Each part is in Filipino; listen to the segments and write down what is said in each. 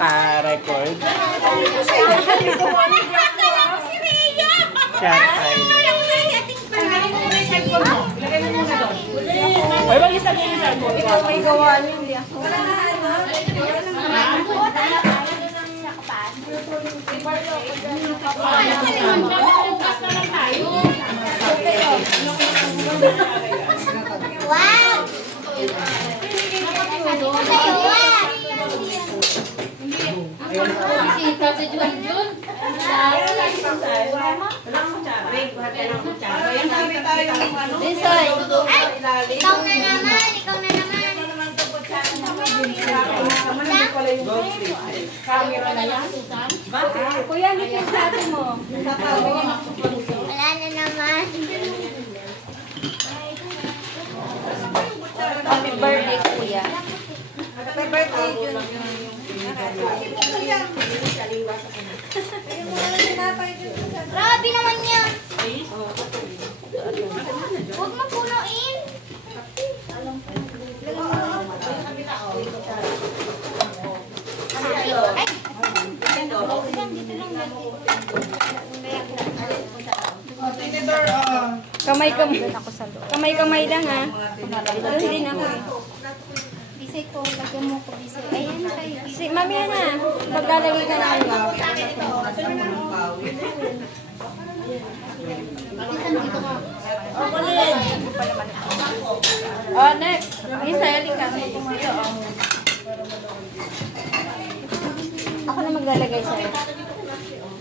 naka-record. Ay, wag isa din sa mo. Ikaw may gawa niyo, hindi ako. Wow! Kasi Juan Jun. Lisoy. Ikaw na naman. Ikaw na naman. Camera na yan. Kuya, likin sa atin mo. Wala na naman. Happy birthday, kuya. Happy birthday, Jun. Grabe naman yan. Huwag mo punuin. Kamay lang ha. Pero hindi na ako eh. Bisay ko, lagyan mo ko bisay. Ayan na kayo. Si mami na. Paglalagay ka na. Oh, next. Isa, yun ka. Ako na maglalagay sa'yo.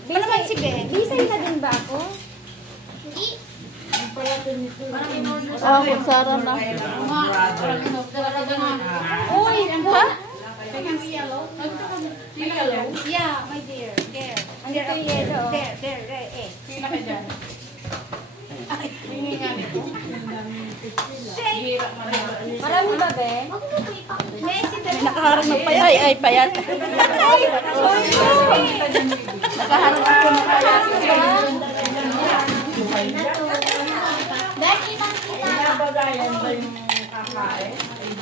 Bisay si Ben. Bisay na din ba ako? Hindi. Oh, kutsara na. Uy, ha? Yeah, my dear. There. Andito yung yelo. There. Marami ba, be? Nakaharap ng payat. Ay, payat. Nakaharap ako ng payat. Dahil ibang kita.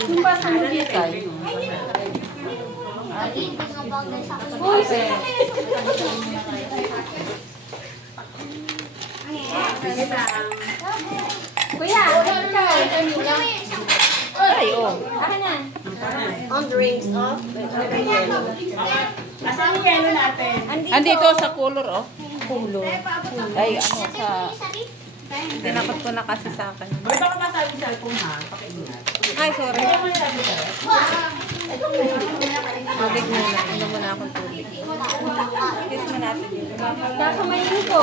Yung ba sa mga bisay? Hindi nga bagay sa akin. Uy, kuya, ikaw. Ay, oh. Akin na. On the rings off. Asan yung yelo natin? Andito sa color, oh. Color. Ay, ano, sa... Tinakot ko na kasi sa akin. Boy, baka masabi sa cellphone ha. Pakiingat. Ay, sorry. Kaya mo nila dito. Tubig muna. Inom muna akong tubig. Kiss mo natin yun. Kakamayin ko.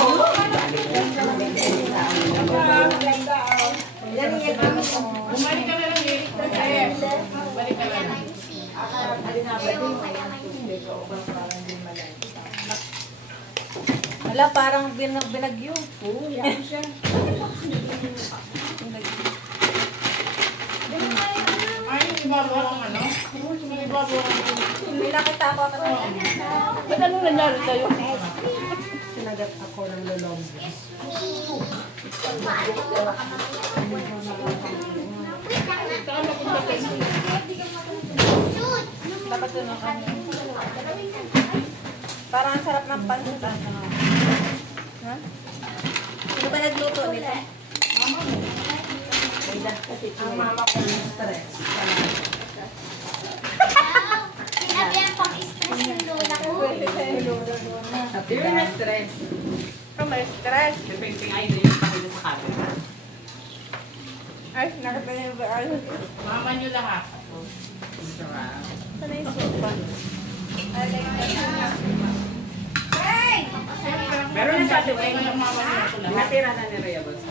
Bumalik ka na lang eh. Bumalik ka na lang. Wala, parang binagyo. Oo, yan siya. Ay, ibabaw ang ano? Ibabaw ang May nakita ako ako. Ba't anong nangyari sa'yo? Sinagat ako ng lulong. Dapat yun ako. Parang ang sarap ng pansutan. Ha? Ano ba nagluto nito? Ang mama ko ng stress. Sinabi yan pang stress yung lola ko. You're na stress. Ikaw may stress. Depending ay na yung pakita sa camera. Ay, nakita niyo ba? Mama nyo lahat. Sana yung sopa? Meron na sa atin, ay yung mama nyo ako lahat. Natira na ni Rhea Boss.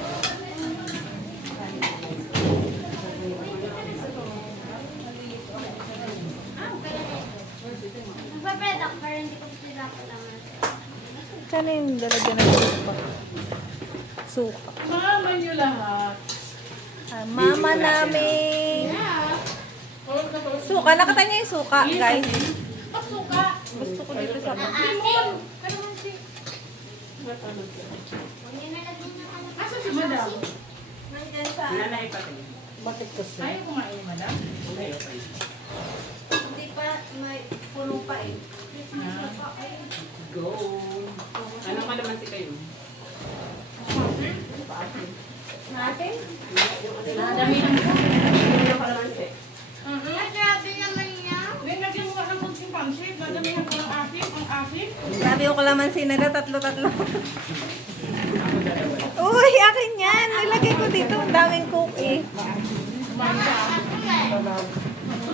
Nagpa-bread ako pero hindi ko sila ko naman. Sana yung lalagyan ng suka. Suka. Mama nyo lahat. Ah, mama namin. Suka. Nakita niya yung suka, guys. Pagsuka. Gusto ko dito sa... Limon. Kalamansi. Huwag niyo nalagyan ng ano. Asa si madam? Nandiyan sa... Nanay pa tayo. Bakit kasi? Ayaw kumain, madam? Okay. Hindi pa, may puno pa eh. Go. Ano ka naman si kayo? Natin? Ay, grabe naman niya. Hindi, lagyan mo nga ng kunting pansit. Dadamihan ko ng asim. Ang asim. Grabe yung kalamansi nila, tatlo-tatlo. Uy, akin yan. Nilagay ko dito. Ang daming cook eh.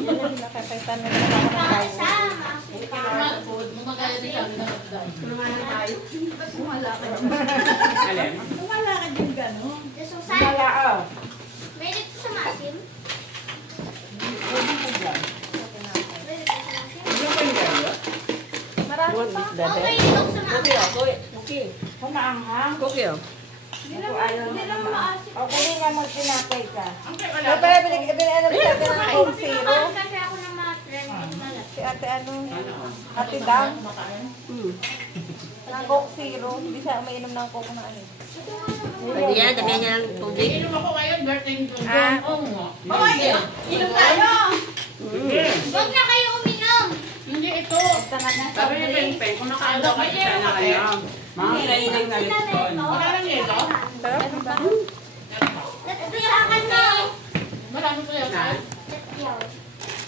Nakapaitan na naman ako ng tayo. Alin? Susan, may dito sa masim? Ano ba yung gano'n? Marami pa. Okay, dito sa masim. Cookie oh. Hindi lang maasim. Ang kaya wala. Pero pala, ano ba sabi ng Coke Zero? Kasi ako na ma-trend. Si ate ano? Ate Dang? Ng Coke Zero. Hindi siya umiinom ng Coke na ano. Pwede yan, damihan niya ng tubig. Iinom ako ngayon, birthday nito. Ah. Oo nga. Inom tayo. Huwag na kayo uminom. Hindi ito. Sabi ni Peng, kung nakaano ka siya na kayo. Mga kailing na lechon. Wala nang yelo? Sarap ba? Ito yung akin na. Marami ko yun.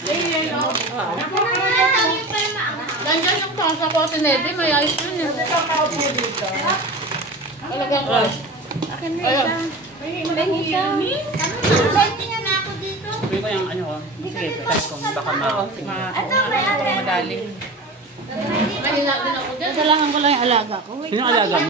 May yelo. Ako na lang yung pala maanghang. Nandiyan yung pangsa ko, Tinedy, may ice cream yun. Talagang ko. Akin na isa. May isa. Pwede na ako dito. Sabi ko yung ano ko. Sige, pagkat kung baka Ito, may ate. Madaling. May din ako dyan. Kailangan ko lang yung alaga ko. Sino alaga mo?